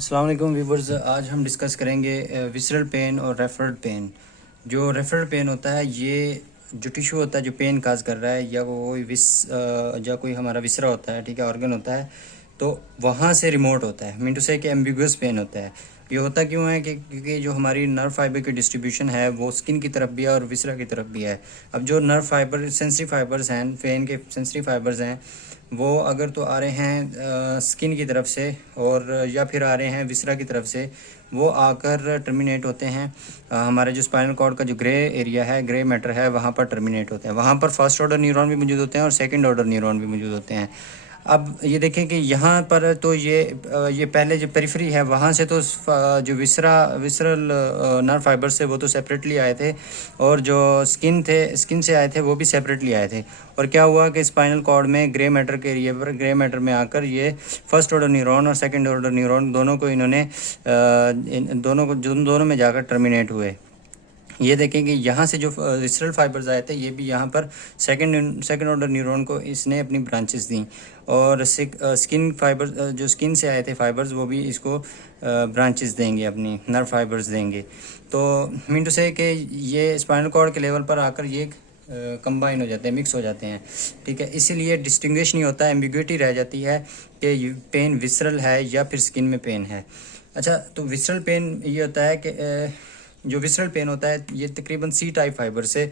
अस्सलाम वालेकुम व्यूवर्स। आज हम डिस्कस करेंगे विसरल पेन और रेफरल पेन। जो रेफरल पेन होता है, ये जो टिश्यू होता है जो पेन काज कर रहा है, या वो या कोई हमारा विसरा होता है, ठीक है, ऑर्गन होता है, तो वहाँ से रिमोट होता है। मीन टू से कि एम्बिगुअस पेन होता है। ये होता क्यों है कि क्योंकि जो हमारी नर्व फाइबर की डिस्ट्रीब्यूशन है वो स्किन की तरफ भी है और विसरा की तरफ भी है। अब जो नर्व फाइबर सेंसिटिव फाइबर्स हैं, पेन के सेंसिटिव फाइबर्स हैं, वो अगर तो आ रहे हैं स्किन की तरफ से और या फिर आ रहे हैं विसरा की तरफ से, वो आकर टर्मिनेट होते हैं हमारे जो स्पाइनल कॉर्ड का जो ग्रे एरिया है, ग्रे मैटर है, वहाँ पर टर्मिनेट होते हैं। वहाँ पर फर्स्ट ऑर्डर न्यूरॉन भी मौजूद होते हैं और सेकंड ऑर्डर न्यूरॉन भी मौजूद होते हैं। अब ये देखें कि यहाँ पर तो ये पहले जो पेरिफेरी है वहाँ से तो जो विसरल नर्व फाइबर से वो तो सेपरेटली आए थे, और जो स्किन से आए थे वो भी सेपरेटली आए थे। और क्या हुआ कि स्पाइनल कॉर्ड में ग्रे मैटर के एरिया पर, ग्रे मैटर में आकर ये फर्स्ट ऑर्डर न्यूरॉन और सेकंड ऑर्डर न्यूरॉन दोनों को इन्होंने दोनों में जाकर टर्मिनेट हुए। ये देखें कि यहाँ से जो विसरल फाइबर्स आए थे, ये भी यहाँ पर सेकंड ऑर्डर न्यूरॉन को इसने अपनी ब्रांचेस दी, और स्किन फाइबर जो स्किन से आए थे फाइबर्स, वो भी इसको ब्रांचेस देंगे, अपनी नर्व फाइबर्स देंगे। तो मीन टू से कि ये स्पाइनल कॉर्ड के लेवल पर आकर ये कंबाइन हो जाते हैं, मिक्स हो जाते हैं, ठीक है। इसीलिए डिस्टिंग्विश नहीं होता, एम्बिग्विटी रह जाती है कि पेन विसरल है या फिर स्किन में पेन है। अच्छा, तो विसरल पेन ये होता है कि जो विसरल पेन होता है ये तकरीबन सी टाइप फाइबर से,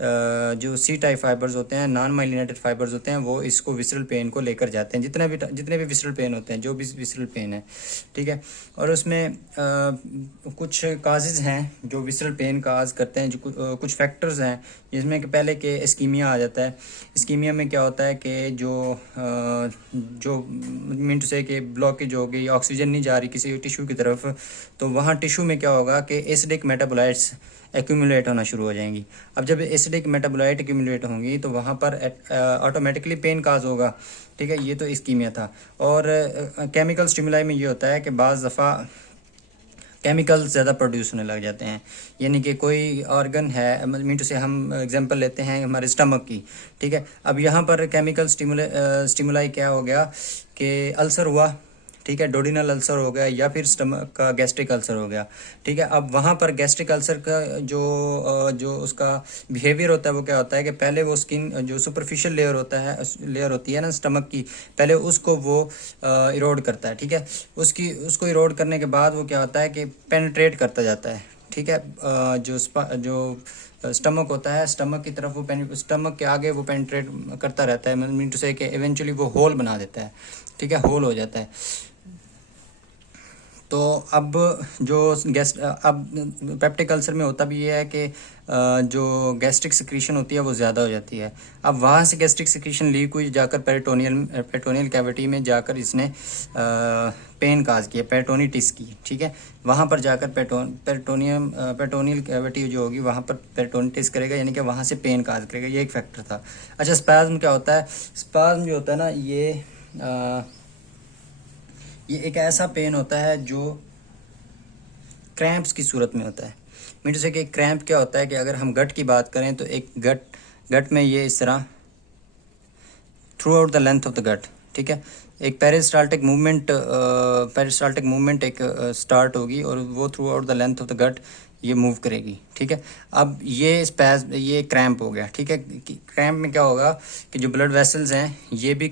जो सी टाइप फाइबर्स होते हैं, नॉन माइलिनेटेड फाइबर्स होते हैं, वो इसको विसरल पेन को लेकर जाते हैं। जितने भी विसरल पेन होते हैं, जो भी विसरल पेन है, ठीक है। और उसमें कुछ काजेज़ हैं जो विसरल पेन काज करते हैं, जो कुछ फैक्टर्स हैं, जिसमें कि पहले के इस्कीमिया आ जाता है। इस्कीमिया में क्या होता है कि जो मीन टू से कि ब्लॉकेज हो गई, ऑक्सीजन नहीं जा रही किसी टिश्यू की तरफ, तो वहाँ टिश्यू में क्या होगा कि एसिडिक मेटाबोलाइट्स एक्यूमुलेट होना शुरू हो जाएंगी। अब जब एसिडिक मेटाबोलाइट एक्यूमुलेट होंगी तो वहाँ पर ऑटोमेटिकली पेन काज होगा, ठीक है। ये तो इस्कीमिया था। और केमिकल स्टिमुलाई में ये होता है कि बाज़ दफ़ा केमिकल्स ज़्यादा प्रोड्यूस होने लग जाते हैं। यानी कि कोई ऑर्गन है, मीन टू से हम एग्जांपल लेते हैं हमारे स्टमक की, ठीक है। अब यहाँ पर केमिकल स्टिमुलाई क्या हो गया कि अल्सर हुआ, ठीक है, डोडिनल अल्सर हो गया, या फिर स्टमक का गैस्ट्रिक अल्सर हो गया, ठीक है। अब वहाँ पर गैस्ट्रिक अल्सर का जो उसका बिहेवियर होता है वो क्या होता है कि पहले वो स्किन जो सुपरफिशियल लेयर होती है ना स्टमक की, पहले उसको वो इरोड करता है, ठीक है। उसको इरोड करने के बाद वो क्या होता है कि पेनिट्रेट करता जाता है, ठीक है। जो स्टमक होता है, स्टमक की तरफ वो स्टमक के आगे वो पेनिट्रेट करता रहता है, मीन टू से कि इवेंचुअली वो होल बना देता है, ठीक है, होल हो जाता है। तो अब पेप्टिक अल्सर में होता भी ये है कि जो गैस्ट्रिक सिक्रीशन होती है वो ज़्यादा हो जाती है। अब वहाँ से गैस्ट्रिक सिक्रीशन लीक हुई जाकर पेरिटोनियल कैविटी में जाकर इसने पेन काज किया, पेरिटोनिटिस की, ठीक है। वहाँ पर जाकर पेरिटोनियल कैविटी जो होगी वहाँ पर पेरिटोनिटिस करेगा, यानी कि वहाँ से पेन काज करेगा। ये एक फैक्टर था। अच्छा, स्पैज्म क्या होता है? स्पैज्म जो होता है ना, ये एक ऐसा पेन होता है जो क्रैम्प्स की सूरत में होता है। मीन से कि क्रैम्प क्या होता है कि अगर हम गट की बात करें तो एक गट में ये इस तरह throughout the length of the gut, ठीक है, एक पेरिस्टाल्टिक मूवमेंट एक स्टार्ट होगी और वो throughout the length of the gut ये मूव करेगी, ठीक है। अब ये क्रैम्प हो गया, ठीक है। क्रैम्प में क्या होगा कि जो ब्लड वेसल्स हैं ये भी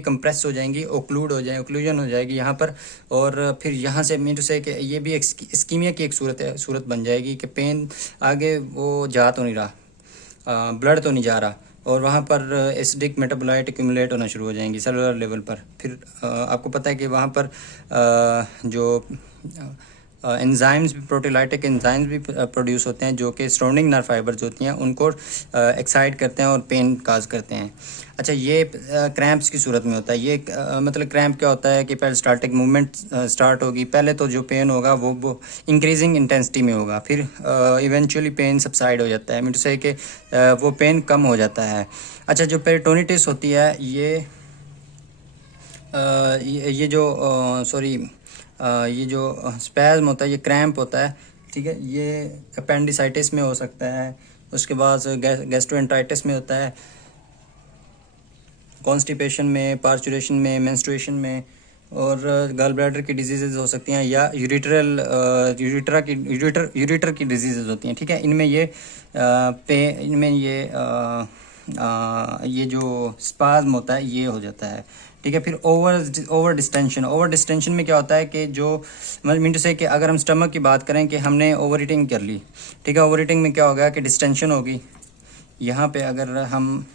कंप्रेस हो जाएंगी, ओक्लूजन हो जाएगी यहाँ पर, और फिर यहाँ से मीन टू से कि ये भी एक इस्कीमिया की एक सूरत बन जाएगी कि पेन आगे वो जा तो नहीं रहा, ब्लड तो नहीं जा रहा, और वहाँ पर एसिडिक मेटाबोलाइट एक्यूमुलेट होना शुरू हो जाएंगी सेलुलर लेवल पर। फिर आपको पता है कि वहाँ पर जो एंजाइम्स भी, प्रोटीलाइटिक एंजाइम्स भी प्रोड्यूस होते हैं जो कि सराउंडिंग नर्व फाइबर्स होती हैं उनको एक्साइट करते हैं और पेन काज करते हैं। अच्छा, ये क्रैम्प्स की सूरत में होता है। ये मतलब क्रैम्प क्या होता है कि पेरिस्टाल्टिक मूवमेंट स्टार्ट होगी, पहले तो जो पेन होगा वो इंक्रीजिंग इंटेंसिटी में होगा, फिर इवेंचुअली पेन सबसाइड हो जाता है, मीन टू से कि वो पेन कम हो जाता है। अच्छा, जो पेरिटोनिटिस होती है ये जो स्पैज्म होता है, ये क्रैम्प होता है, ठीक है। ये अपेंडिसाइटिस में हो सकता है, उसके बाद गैस्ट्रोएंटराइटिस में होता है, कॉन्स्टिपेशन में, पार्चुरेशन में, मेंस्ट्रुएशन में, और गॉल ब्लैडर की डिजीज़ हो सकती हैं, या यूरिटर की डिजीज़ होती हैं, ठीक है। इनमें ये इनमें ये जो स्पाज्म होता है ये हो जाता है, ठीक है। फिर ओवर डिस्टेंशन में क्या होता है कि जो मीन टू से कि अगर हम स्टमक की बात करें कि हमने ओवर ईटिंग कर ली, ठीक है। ओवर ईटिंग में क्या होगा कि डिस्टेंशन होगी। यहाँ पे अगर हम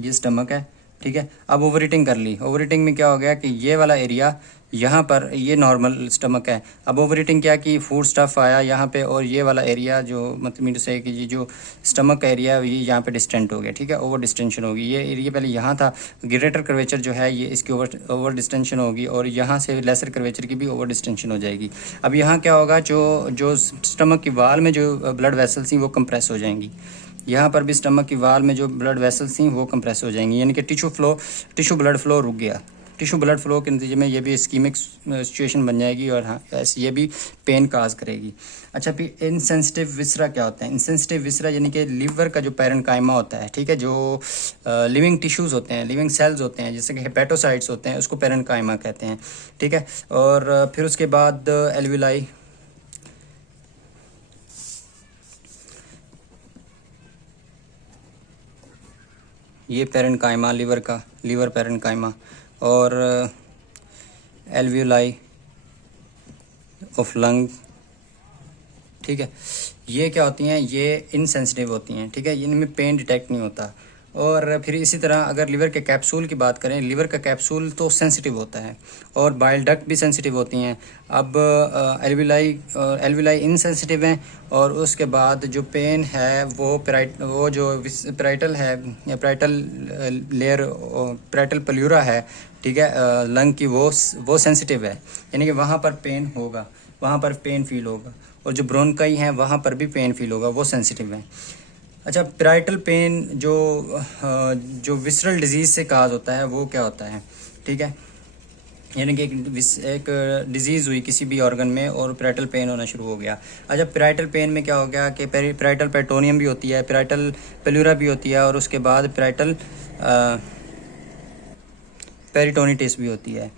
ये स्टमक है, ठीक है। अब ओवर ईटिंग कर ली, ओवर ईटिंग में क्या हो गया कि ये वाला एरिया यहाँ पर ये नॉर्मल स्टमक है। अब ओवर ईटिंग क्या की, फूड स्टफ आया यहाँ पे, और ये वाला एरिया जो मतलब मीन टू से कि ये जो स्टमक का एरिया है ये यहाँ पे डिस्टेंट हो गया, ठीक है। ओवर डिस्टेंशन होगी। ये एरिया पहले यहाँ था, ग्रेटर कर्वेचर जो है ये इसकी ओवर डिस्टेंशन होगी, और यहाँ से लेसर कर्वेचर की भी ओवर डिस्टेंशन हो जाएगी। अब यहाँ क्या होगा, जो स्टमक की वाल में जो ब्लड वेसल्स थी वो कंप्रेस हो जाएंगी। यहाँ पर भी स्टमक की वाल में जो ब्लड वेसल्स थी वो कंप्रेस हो जाएंगी, यानी कि टिश्यू ब्लड फ्लो रुक गया। टिश्यू ब्लड फ्लो के नतीजे में ये भी इस्कीमिक सिचुएशन बन जाएगी, और हाँ ये भी पेन काज करेगी। अच्छा, फिर इनसेंसिटिव विसरा क्या होता है? इनसेंसिटिव विसरा यानी कि लीवर का जो पैरेन्काइमा होता है, ठीक है, जो लिविंग टिश्यूज़ होते हैं, लिविंग सेल्स होते हैं, जैसे कि हेपेटोसाइट्स होते हैं, उसको पैरेन्काइमा कहते हैं, ठीक है। और फिर उसके बाद एल्विलाई, ये पैरेन्काइमा लीवर पैरेन्काइमा, और एल्वियोलाई ऑफ लंग, ठीक है। ये क्या होती हैं, ये इनसेंसिटिव होती हैं, ठीक है, इनमें पेन डिटेक्ट नहीं होता। और फिर इसी तरह अगर लिवर के कैप्सूल की बात करें, लिवर का कैप्सूल तो सेंसिटिव होता है, और बाइल डक्ट भी सेंसिटिव होती हैं। अब एल्विलाई इनसेंसिटिव हैं, और उसके बाद जो पेन है वो जो पैराइटल है, या पैराइटल लेयर, पैराइटल प्लूरा है, ठीक है, लंग की, वो सेंसिटिव है, यानी कि वहाँ पर पेन होगा, वहाँ पर पेन फील होगा। और जो ब्रोंकाई हैं वहाँ पर भी पेन फील होगा, वो सेंसिटिव हैं। अच्छा, पैराइटल पेन जो विसरल डिजीज़ से काज होता है वो क्या होता है, ठीक है, यानी कि एक डिजीज़ हुई किसी भी ऑर्गन में और पैराइटल पेन होना शुरू हो गया। अच्छा, पैराइटल पेन में क्या हो गया कि पैराइटल पेरिटोनियम भी होती है, पैराइटल प्लूरा भी होती है, और उसके बाद पैराइटल पेरिटोनिटिस भी होती है।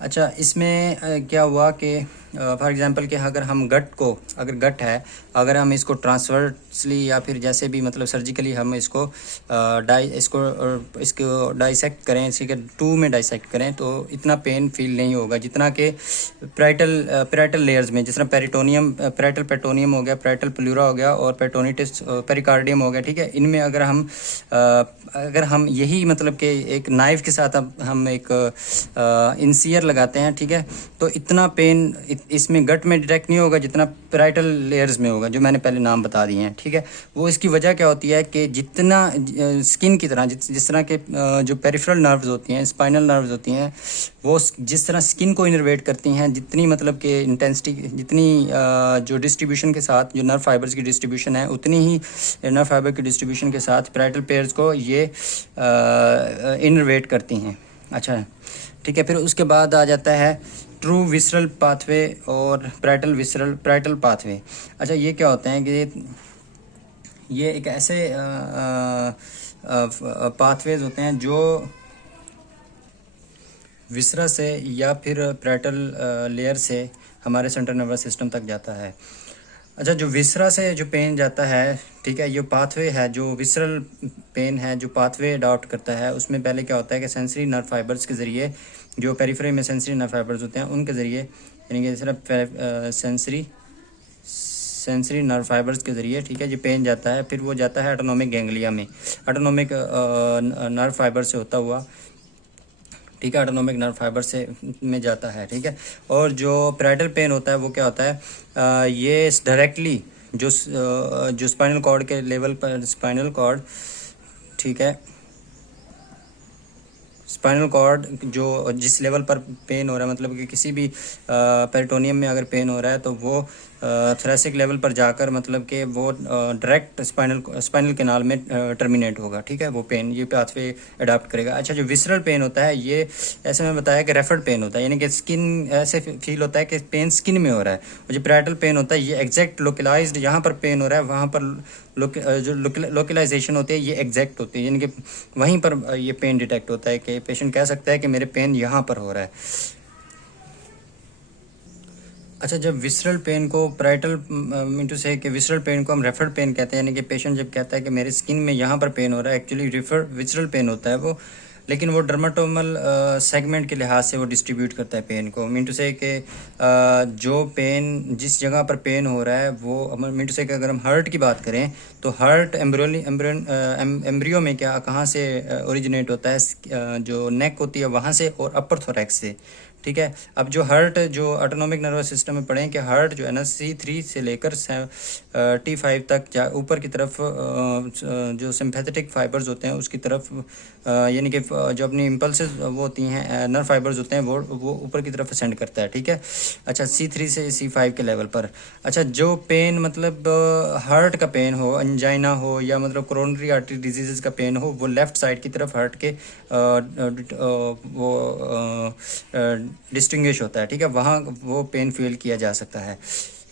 अच्छा, इसमें क्या हुआ कि फॉर एग्जांपल कि अगर हम गट है, अगर हम इसको ट्रांसवर्सली या फिर जैसे भी मतलब सर्जिकली हम इसको डाइसेक्ट करें, इसी के 2 में डाइसेक्ट करें, तो इतना पेन फील नहीं होगा जितना कि पैराइटल लेयर्स में, जिस तरह पैराइटल पेरिटोनियम हो गया, पैराइटल प्लूरा हो गया, और पेरिटोनिटिस पेरिकार्डियम हो गया, ठीक है। इनमें अगर हम यही मतलब कि एक नाइफ के साथ हम एक इंसियर लगाते हैं, ठीक है, तो इतना पेन इसमें गट में डिटेक्ट नहीं होगा जितना पैराइटल लेयर्स में होगा, जो मैंने पहले नाम बता दिए हैं, ठीक है। वो इसकी वजह क्या होती है कि जितना स्किन की तरह जिस तरह के जो पेरिफेरल नर्व्स होती हैं, स्पाइनल नर्व्स होती हैं, वो जिस तरह स्किन को इनर्वेट करती हैं, जितनी मतलब कि इंटेंसिटी, जितनी जो डिस्ट्रीब्यूशन के साथ जो नर्व फाइबर्स की डिस्ट्रीब्यूशन है, उतनी ही नर्व फाइबर की डिस्ट्रीब्यूशन के साथ पैराइटल पेयर्स को ये इनर्वेट करती हैं। अच्छा, ठीक है। फिर उसके बाद आ जाता है ट्रू विसरल पाथवे और पैराइटल पाथवे। अच्छा, ये क्या होते हैं कि ये एक ऐसे पाथवेज होते हैं जो विसरा से या फिर पैराइटल लेयर से हमारे सेंट्रल नर्वस सिस्टम तक जाता है। अच्छा, जो विसरा से जो पेन जाता है, ठीक है, ये पाथवे है, जो विसरल पेन है, जो पाथवे अडॉप्ट करता है, उसमें पहले क्या होता है कि सेंसरी नर्व फाइबर्स के ज़रिए, जो पेरिफेरी में सेंसरी नर्व फाइबर्स होते हैं उनके ज़रिए, यानी कि सिर्फ सेंसरी नर्व फाइबर्स के ज़रिए, ठीक है, जो पेन जाता है, फिर वो जाता है ऑटोनोमिक गैंग्लिया में, ऑटोनोमिक नर्व फाइबर से होता हुआ, ठीक है, ऑटोनोमिक नर्व फाइबर से में जाता है, ठीक है। और जो पैराइटल पेन होता है वो क्या होता है, ये डायरेक्टली जो स्पाइनल कॉर्ड के लेवल पर, स्पाइनल कॉर्ड, ठीक है, स्पाइनल कॉर्ड जो जिस लेवल पर पेन हो रहा है, मतलब कि किसी भी पेरिटोनियम में अगर पेन हो रहा है तो वो थोरेसिक लेवल पर जाकर मतलब कि वो डायरेक्ट स्पाइनल कैनाल में टर्मिनेट होगा, ठीक है, वो पेन ये पाथवे अडाप्ट करेगा। अच्छा, जो विसरल पेन होता है ये ऐसे में बताया कि रेफर्ड पेन होता है, यानी कि स्किन ऐसे फील होता है कि पेन स्किन में हो रहा है। और जो पैराइटल पेन होता है ये एग्जैक्ट लोकलाइज्ड, यहाँ पर पेन हो रहा है वहाँ पर जो लोकलाइजेशन होती है ये एग्जैक्ट होती है, यानी कि वहीं पर ये पेन डिटेक्ट होता है कि पेशेंट कह सकता है कि मेरे पेन यहाँ पर हो रहा है। अच्छा, जब विसरल पेन को पैराइटल मीन टू से कि विसरल पेन को हम रेफर्ड पेन कहते हैं, यानी कि पेशेंट जब कहता है कि मेरे स्किन में यहाँ पर पेन हो रहा है, एक्चुअली विसरल पेन होता है वो, लेकिन वो डर्माटोमल सेगमेंट के लिहाज से वो डिस्ट्रीब्यूट करता है पेन को। मीन टू से कि जो पेन जिस जगह पर पेन हो रहा है वो मीन टू से कि अगर हम हार्ट की बात करें तो हार्ट एम्ब्रियो में क्या कहाँ से ओरिजिनेट होता है, जो नेक होती है वहाँ से और अपर थोरैक्स से, ठीक है। अब जो हार्ट जो ऑटोनॉमिक नर्वस सिस्टम में पढ़ें कि हार्ट जो है ना C3 से लेकर T5 तक ऊपर की तरफ जो सिंपैथेटिक फाइबर्स होते हैं उसकी तरफ यानी कि जो अपनी इम्पल्सेस वो होती हैं नर्व फाइबर्स होते हैं वो ऊपर की तरफ असेंड करता है, ठीक है। अच्छा, C3 से C5 के लेवल पर। अच्छा, जो पेन मतलब हार्ट का पेन हो, अंजाइना हो या मतलब कोरोनरी आर्टरी डिजीज़ का पेन हो, वो लेफ़्ट साइड की तरफ हार्ट के वो डिस्टिंग्विश होता है, ठीक है, वहाँ वो पेन फील किया जा सकता है।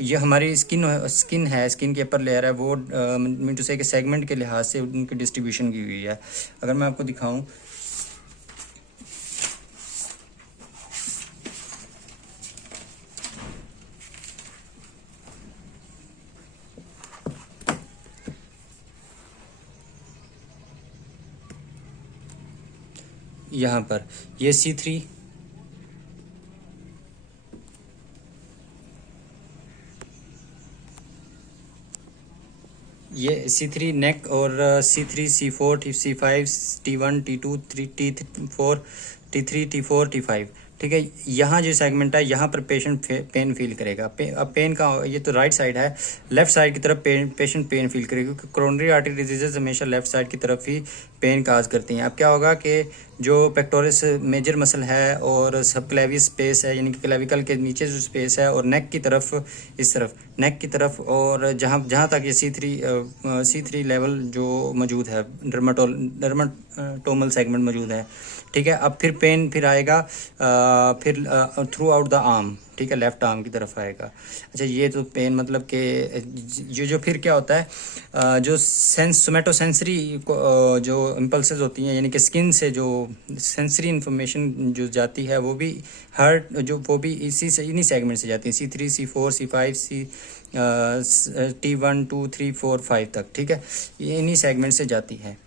ये हमारी स्किन है, स्किन के अपर लेयर है, वो मीन टू से कि सेगमेंट के लिहाज से उनकी डिस्ट्रीब्यूशन की हुई है। अगर मैं आपको दिखाऊं, यहाँ पर ये C3, ये C3 नेक और C3 C4 C5 T1 T2 T4 T3 T4 T5, ठीक है। यहाँ जो सेगमेंट है यहाँ पर पेशेंट पेन फील करेगा। अब पेन का ये तो राइट साइड है, लेफ्ट साइड की तरफ पेशेंट पेन फील करेगा, क्योंकि कोरोनरी आर्टरी डिजीजेज हमेशा लेफ्ट साइड की तरफ ही पेन काज करती हैं। अब क्या होगा कि जो पेक्टोरिस मेजर मसल है और सब क्लेविस स्पेस है, यानी कि क्लेविकल के नीचे जो स्पेस है, और नेक की तरफ इस तरफ नेक की तरफ, और जहाँ तक ये C3 लेवल जो मौजूद है, डर्माटोमल सेगमेंट मौजूद है, ठीक है। अब फिर पेन फिर आएगा फिर थ्रू आउट द आर्म, ठीक है, लेफ्ट आर्म की तरफ आएगा। अच्छा, ये तो पेन मतलब कि जो फिर क्या होता है जो सोमेटोसेंसरी जो इम्पल्सेस होती हैं, यानी कि स्किन से जो सेंसरी इन्फॉर्मेशन जो जाती है वो भी हार्ट जो वो भी इन्हीं सेगमेंट से जाती है, C3 C4 C5 T1 2 3 4 5 तक, ठीक है, ये इन्हीं सेगमेंट से जाती है।